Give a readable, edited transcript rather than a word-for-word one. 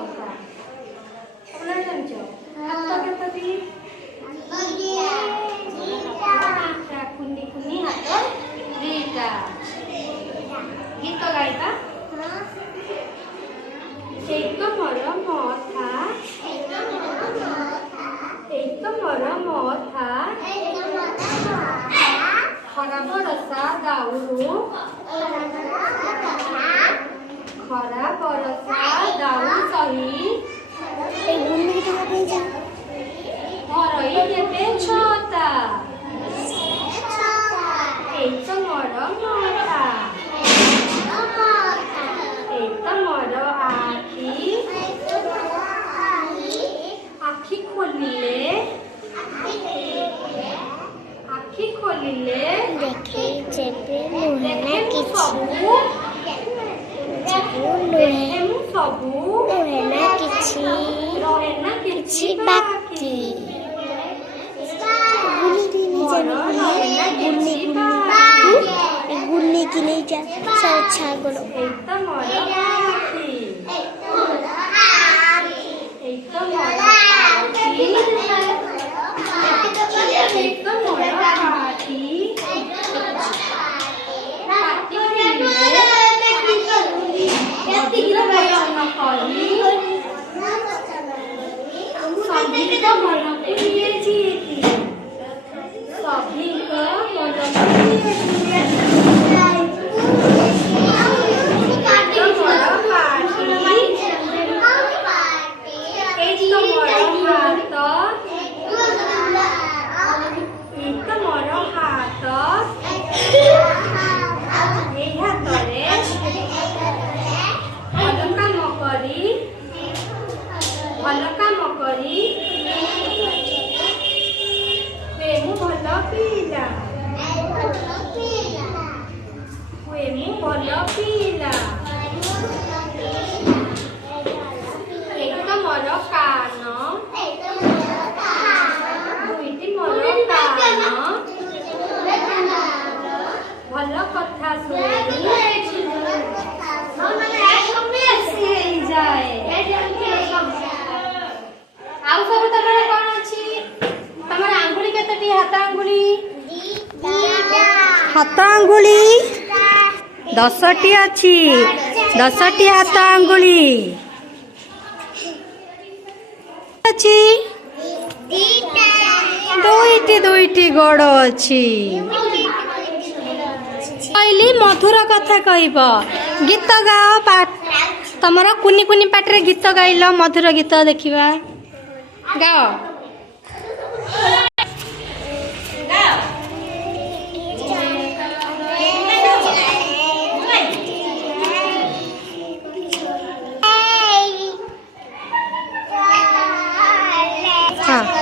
ମଥା ଆପଣ ଜାଣିଛ ହାତ କେତୋଟି କୁନି କୁନି ହାତ ଦିଟା ଗୀତ ଗାଇବା ଏଇ ତ ମୋର ମଥା ଏଇ ତ ମୋର ମଥା ଖରା ବରଷା ଦାଉରୁ ଖରା ବରଷା ଦାଉ ସହି ଘରୋଇ ଦେବେ ଛତା ଏଇ ତ ମୋର ମଥା ଏଇ ତ ମୋର ଆଖି ଆଖି ଖୋଲିଲେ ଦେଖେ ଯେବେ ନୁହେଁ ସବୁ ନୁହେଁ ନା କିଛି ବାକି गुल्ली की नहीं जा छागलो ଭଲ କାମ କରି ମୁଁ ଭଲ ପିଲା ଏକ ତ ମୋର କାନ ଦୁଇଟି ମୋର କାନ ଭଲ କଥା ଶୁଣି ହେଇଯାଏ ଆଉ ସବୁ ତମର କଣ ଅଛି ତମର ଆଙ୍ଗୁଳି କେତେଟି ହାତ ଆଙ୍ଗୁଳି ହାତ ଆଙ୍ଗୁଳି 10ଟି ଅଛି 10ଟି ହାତ ଆଙ୍ଗୁଳି ଅଛି ଦୁଇଟି ଗୋଡ଼ ଅଛି କହିଲି ମଧୁର କଥା କହିବ ଗୀତ ଗାଅ ତମର କୁନି କୁନି ପାଟିରେ ଗୀତ ଗାଇଲ ମଧୁର ଗୀତ ଦେଖିବା ଗାଅ हाँ